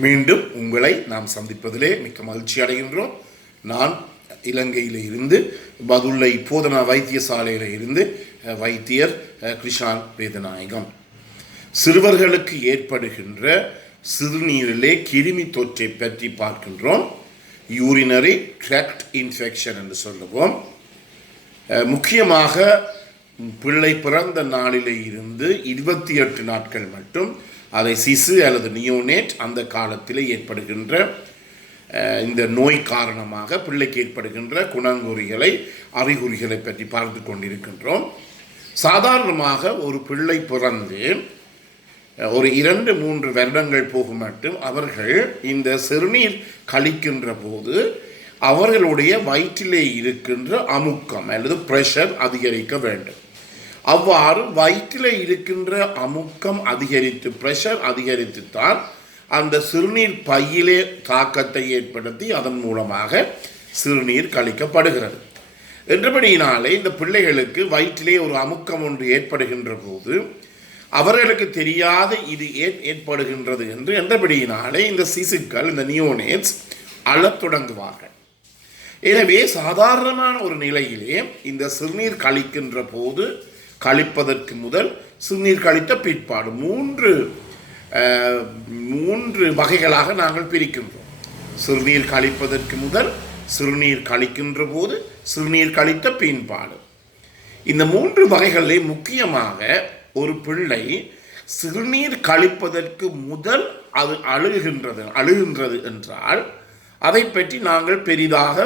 மீண்டும் உங்களை நாம் சந்திப்பதிலே மிக்க மகிழ்ச்சி அடைகின்றோம். நான் இலங்கையில் இருந்து பதுளை போதனா வைத்தியசாலையில் இருந்து வைத்தியர் கிருஷான் வேதநாயகம். சிறுவர்களுக்கு ஏற்படுகின்ற சிறுநீரிலே கிருமி தொற்றை பற்றி பார்க்கின்றோம். யூரினரி ட்ராக்ட் இன்ஃபெக்ஷன் என்று சொல்லுவோம். முக்கியமாக பிள்ளை பிறந்த நாளிலே இருந்து 28 நாட்கள் மட்டும் அதை சிசு அல்லது நியோனேட் அந்த காலத்தில் ஏற்படுகின்ற இந்த நோய் காரணமாக பிள்ளைக்கு ஏற்படுகின்ற அறிகுறிகளை பற்றி பார்த்து கொண்டிருக்கின்றோம். சாதாரணமாக ஒரு பிள்ளை பிறந்து ஒரு 2-3 வருடங்கள் போகும் மட்டும் அவர்கள் இந்த சிறுநீர் கழிக்கின்ற போது அவர்களுடைய வயிற்றிலே இருக்கின்ற அமுக்கம் அல்லது பிரஷர் அதிகரிக்க வேண்டும். அவ்வாறு வயிற்றில் இருக்கின்ற அமுக்கம் அதிகரித்து பிரஷர் அதிகரித்துத்தான் அந்த சிறுநீர் பையிலே தாக்கத்தை ஏற்படுத்தி அதன் மூலமாக சிறுநீர் கழிக்கப்படுகிறது. என்றபடியினாலே இந்த பிள்ளைகளுக்கு வயிற்றிலே ஒரு அமுக்கம் ஒன்று ஏற்படுகின்ற போது அவர்களுக்கு தெரியாத இது ஏற்படுகின்றது என்றபடியினாலே இந்த சிசுக்கள், இந்த நியோனேட்ஸ் அழத் தொடங்குவார்கள். எனவே சாதாரணமான ஒரு நிலையிலே இந்த சிறுநீர் கழிக்கின்ற போது கழிப்பதற்கு முதல் சிறுநீர் கழித்த பிற்பாடு மூன்று வகைகளாக நாங்கள் பிரிக்கின்றோம். சிறுநீர் கழிப்பதற்கு முதல், சிறுநீர் கழிக்கின்ற போது, சிறுநீர் கழித்த பின்பாடு. இந்த 3 வகைகளிலே முக்கியமாக ஒரு பிள்ளை சிறுநீர் கழிப்பதற்கு முதல் அது அழுகின்றது என்றால் அதை பற்றி நாங்கள் பெரிதாக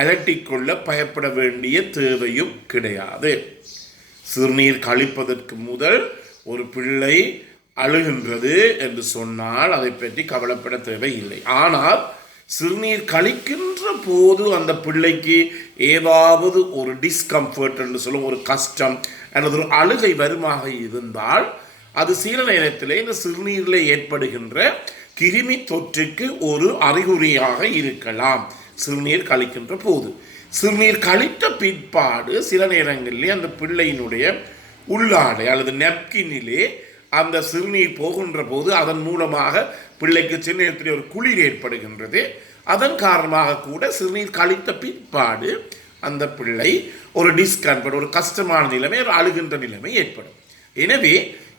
அலட்டிக்கொள்ள பயப்பட வேண்டிய தேவையும் கிடையாது. சிறுநீர் கழிப்பதற்கு முதல் ஒரு பிள்ளை அழுகின்றது என்று சொன்னால் அதை பற்றி கவலைப்பட தேவையில்லை. ஆனால் சிறுநீர் கழிக்கின்ற போது அந்த பிள்ளைக்கு ஏதாவது ஒரு டிஸ்கம்ஃபர்ட் என்று சொல்லும், ஒரு கஷ்டம் அல்லது ஒரு அழுகை வருமாக இருந்தால் அது சில நேரத்திலே இந்த சிறுநீரில் ஏற்படுகின்ற கிருமி தொற்றுக்கு ஒரு அறிகுறியாக இருக்கலாம். சிறுநீர் கழிக்கின்ற போது சிறுநீர் கழித்த பிற்பாடு சில நேரங்களிலே அந்த பிள்ளையினுடைய உள்ளாடை அல்லது நெப்கினிலே அந்த சிறுநீர் போகின்ற போது அதன் மூலமாக பிள்ளைக்கு சின்ன நேரத்தில் ஒரு குளிர் ஏற்படுகின்றது. அதன் காரணமாக கூட சிறுநீர் கழித்த பிற்பாடு அந்த பிள்ளை ஒரு டிஸ்கம்ஃபர்ட், ஒரு கஷ்டமான நிலைமை, ஒரு அழுகின்ற நிலைமை ஏற்படும். எனவே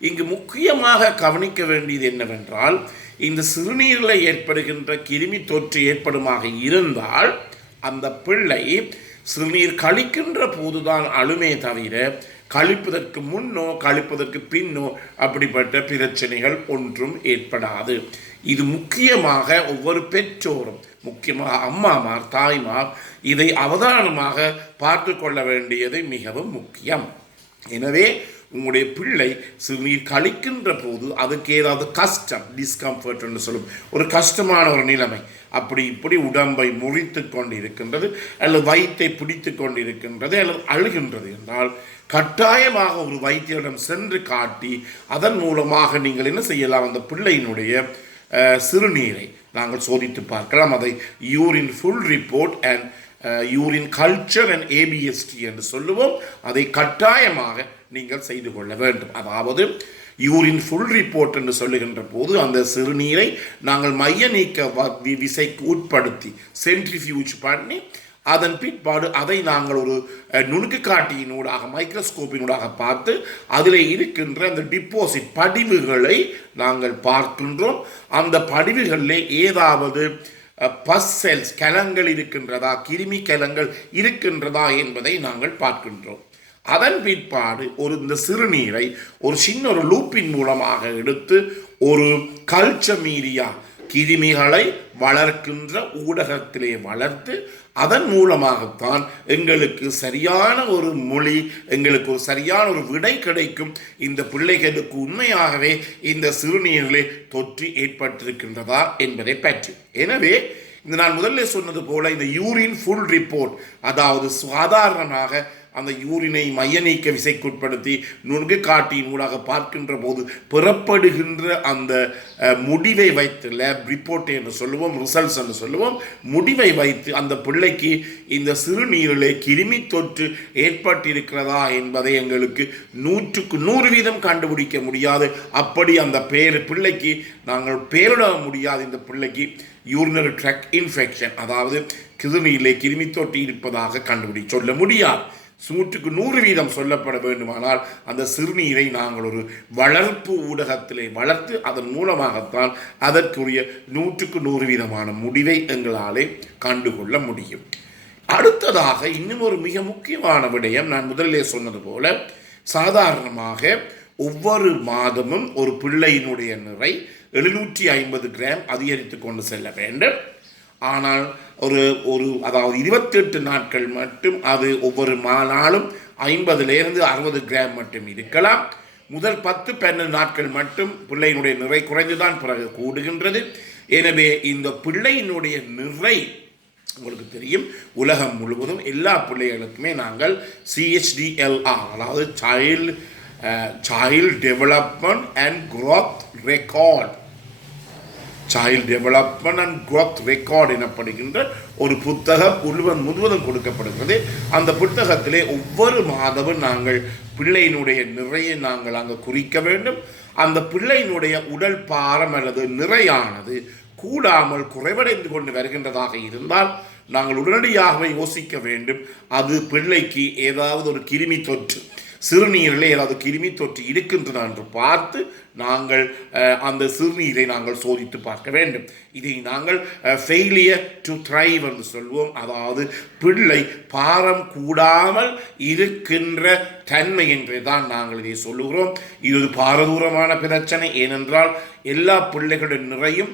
இங்கு முக்கியமாக கவனிக்க வேண்டியது என்னவென்றால், இந்த சிறுநீரில் ஏற்படுகின்ற கிருமி தொற்று ஏற்படுமாக இருந்தால் அந்த பிள்ளை சிறுநீர் கழிக்கின்ற போதுதான் அழுமே தவிர கழிப்பதற்கு முன்னோ கழிப்பதற்கு பின்னோ அப்படிப்பட்ட பிரச்சனைகள் ஒன்றும் ஏற்படாது. இது முக்கியமாக ஒவ்வொரு பெற்றோரும், முக்கியமாக அம்மாமார், தாய்மார் இதை அவதானமாக பார்த்து கொள்ள வேண்டியது மிகவும் முக்கியம். எனவே உங்களுடைய பிள்ளை சிறுநீர் கழிக்கின்ற போது அதுக்கு ஏதாவது கஷ்டம், டிஸ்கம்ஃபர்ட் என்று சொல்லும், ஒரு கஷ்டமான ஒரு நிலைமை, அப்படி இப்படி உடம்பை முறித்து கொண்டு இருக்கின்றது அல்லது வயிற்றை பிடித்து கொண்டு இருக்கின்றது அல்லது அழுகின்றது என்றால் கட்டாயமாக ஒரு வைத்தியரிடம் சென்று காட்டி அதன் மூலமாக நீங்கள் என்ன செய்யலாம், அந்த பிள்ளையினுடைய சிறுநீரை நாங்கள் சோதித்து பார்க்கலாம். அதை urine full report and urine culture and ABST என்று சொல்லுவோம். அதை கட்டாயமாக நீங்கள் செய்து கொள்ள வேண்டும். அதாவது யூரின் ஃபுல் ரிப்போர்ட் என்று சொல்லுகின்ற போது அந்த சிறுநீரை நாங்கள் மைய நீக்க விசைக்கு உட்படுத்தி சென்ட்ரிஃபியூஜ் பண்ணி அதன் பிற்பாடு அதை நாங்கள் ஒரு நுணுக்கு காட்டியினூடாக மைக்ரோஸ்கோப்பினூடாக பார்த்து அதில் இருக்கின்ற அந்த டிப்போசிட் படிவுகளை நாங்கள் பார்க்கின்றோம். அந்த படிவுகளிலே ஏதாவது பஸ் செல்ஸ் கலங்கள் இருக்கின்றதா, கிருமி கலங்கள் இருக்கின்றதா என்பதை நாங்கள் பார்க்கின்றோம். அதன் பிற்பாடு இந்த சிறுநீரை ஒரு சின்ன ஒரு லூப்பின் மூலமாக எடுத்து ஒரு கல்ச்சர் மீடியா, கிருமிகளை வளர்க்கின்ற ஊடகத்திலே வளர்த்து அதன் மூலமாகத்தான் எங்களுக்கு சரியான ஒரு மொழி, எங்களுக்கு ஒரு சரியான ஒரு விடை கிடைக்கும். இந்த பிள்ளைகளுக்கு உண்மையாகவே இந்த சிறுநீரிலே தொற்று ஏற்பட்டிருக்கின்றதா என்பதை பற்றி. எனவே நான் முதல்ல சொன்னது போல இந்த யூரின் ஃபுல் ரிப்போர்ட், அதாவது சாதாரணமாக அந்த யூரினை மைய நீக்க விசைக்குட்படுத்தி நுண்கு காட்டியின் ஊடாக பார்க்கின்ற போது பெறப்படுகின்ற அந்த முடிவை வைத்து லேப் ரிப்போர்ட் என்று சொல்லுவோம், ரிசல்ட்ஸ் என்று சொல்லுவோம், முடிவை வைத்து அந்த பிள்ளைக்கு இந்த சிறுநீரிலே கிருமி தொற்று ஏற்பட்டிருக்கிறதா என்பதை எங்களுக்கு 100% கண்டுபிடிக்க முடியாது. அப்படி அந்த பிள்ளைக்கு நாங்கள் பேரிட முடியாது. இந்த பிள்ளைக்கு யூரினரி ட்ராக்ட் இன்ஃபெக்ஷன், அதாவது சிறுநீரிலே கிருமி தொற்று இருப்பதாக சொல்ல முடியாது. 100% சொல்லப்பட வேண்டுமானால் அந்த சிறுநீரை நாங்கள் ஒரு வளர்ப்பு ஊடகத்திலே வளர்த்து அதன் மூலமாகத்தான் அதற்குரிய 100% முடிவை எங்களாலே கண்டுகொள்ள முடியும். அடுத்ததாக இன்னும் ஒரு மிக முக்கியமான விடயம், நான் முதலிலே சொன்னது போல சாதாரணமாக ஒவ்வொரு மாதமும் ஒரு பிள்ளையினுடைய நிறை 750 கிராம் அதிகரித்து கொண்டு செல்ல வேண்டும். ஆனால் அதாவது 28 நாட்கள் மட்டும் அது ஒவ்வொரு நாளும் 50லிருந்து 60 கிராம் மட்டும் இருக்கலாம். முதல் 10-12 நாட்கள் மட்டும் பிள்ளையினுடைய நிறை குறைந்துதான் பிறகு கூடுகின்றது. எனவே இந்த பிள்ளையினுடைய நிறை உங்களுக்கு தெரியும், உலகம் முழுவதும் எல்லா பிள்ளைகளுக்குமே நாங்கள் CHDLR, அதாவது child development and growth record, child development and growth record எனப்படுகின்ற ஒரு புத்தகம் முழுவதும் கொடுக்கப்படுகிறது. அந்த புத்தகத்திலே ஒவ்வொரு மாதமும் நாங்கள் பிள்ளையினுடைய நிறையை நாங்கள் அங்கே குறிக்க வேண்டும். அந்த பிள்ளையினுடைய உடல் பாரம் அல்லது நிறையானது கூடாமல் குறைவடைந்து கொண்டு வருகின்றதாக இருந்தால் நாங்கள் உடனடியாகவே யோசிக்க வேண்டும், அது பிள்ளைக்கு ஏதாவது ஒரு கிருமி தொற்று, சிறுநீரில் ஏதாவது கிருமி தொற்று இருக்கின்றன என்று பார்த்து நாங்கள் அந்த சிறுநீரை நாங்கள் சோதித்து பார்க்க வேண்டும். இதை நாங்கள் ஃபெயிலியர் டு த்ரைவ் என்று சொல்வோம். அதாவது பிள்ளை பாரம் கூடாமல் இருக்கின்ற தன்மை என்றே தான் நாங்கள் இதை சொல்லுகிறோம். இது ஒரு பாரதூரமான பிரச்சனை. ஏனென்றால் எல்லா பிள்ளைகளுடைய நிறையும்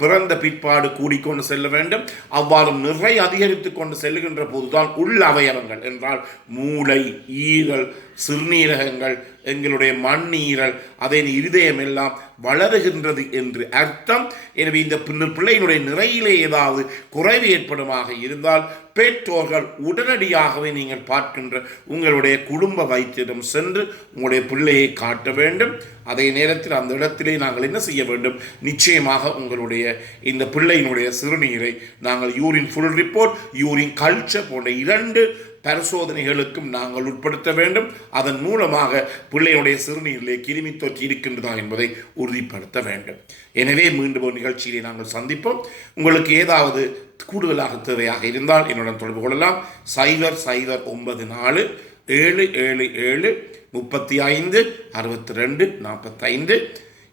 பிறந்த பிற்பாடு கூடிக்கொண்டு செல்ல வேண்டும். அவ்வாறு நிறை அதிகரித்து கொண்டு செல்லுகின்ற போதுதான் உள்ள அவயவங்கள் என்றால் மூளை, ஈரல், சிறுநீரகங்கள், எங்களுடைய மண்ணீரல், அதே இருதயம் எல்லாம் வளருகின்றது என்று அர்த்தம். எனவே இந்த பிள்ளையினுடைய நிறையிலே ஏதாவது குறைவு ஏற்படுமாக இருந்தால் பெற்றோர்கள் உடனடியாகவே நீங்கள் பார்க்கின்ற உங்களுடைய குடும்ப வைத்தியரிடம் சென்று உங்களுடைய பிள்ளையை காட்ட வேண்டும். அதே நேரத்தில் அந்த இடத்திலே நாங்கள் என்ன செய்ய வேண்டும், நிச்சயமாக உங்களுடைய இந்த பிள்ளையினுடைய சிறுநீரை நாங்கள் urine full report, urine culture போன்ற 2 பரிசோதனைகளுக்கும் நாங்கள் உட்படுத்த வேண்டும். அதன் மூலமாக பிள்ளையுடைய சிறுநீரிலே கிருமி தொற்று இருக்கின்றதா என்பதை உறுதிப்படுத்த வேண்டும். எனவே மீண்டும் ஒரு நிகழ்ச்சியிலே நாங்கள் சந்திப்போம். உங்களுக்கு ஏதாவது கூடுதலாக தேவையாக இருந்தால் என்னுடன் தொடர்பு கொள்ளலாம். 0094 777 35 62 45.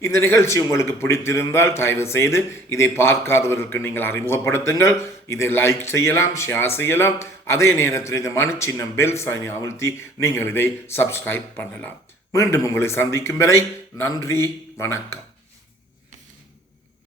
இந்த நிகழ்ச்சி உங்களுக்கு பிடித்திருந்தால் தயவு செய்து இதை பார்க்காதவர்களுக்கு நீங்கள் அறிமுகப்படுத்துங்கள். இதை லைக் செய்யலாம், ஷேர் செய்யலாம். அதே நேரத்தில் இந்த மணி சின்னம் பெல் சைனை அழுத்தி நீங்கள் இதை சப்ஸ்கிரைப் பண்ணலாம். மீண்டும் உங்களை சந்திக்கும் வரை நன்றி, வணக்கம்.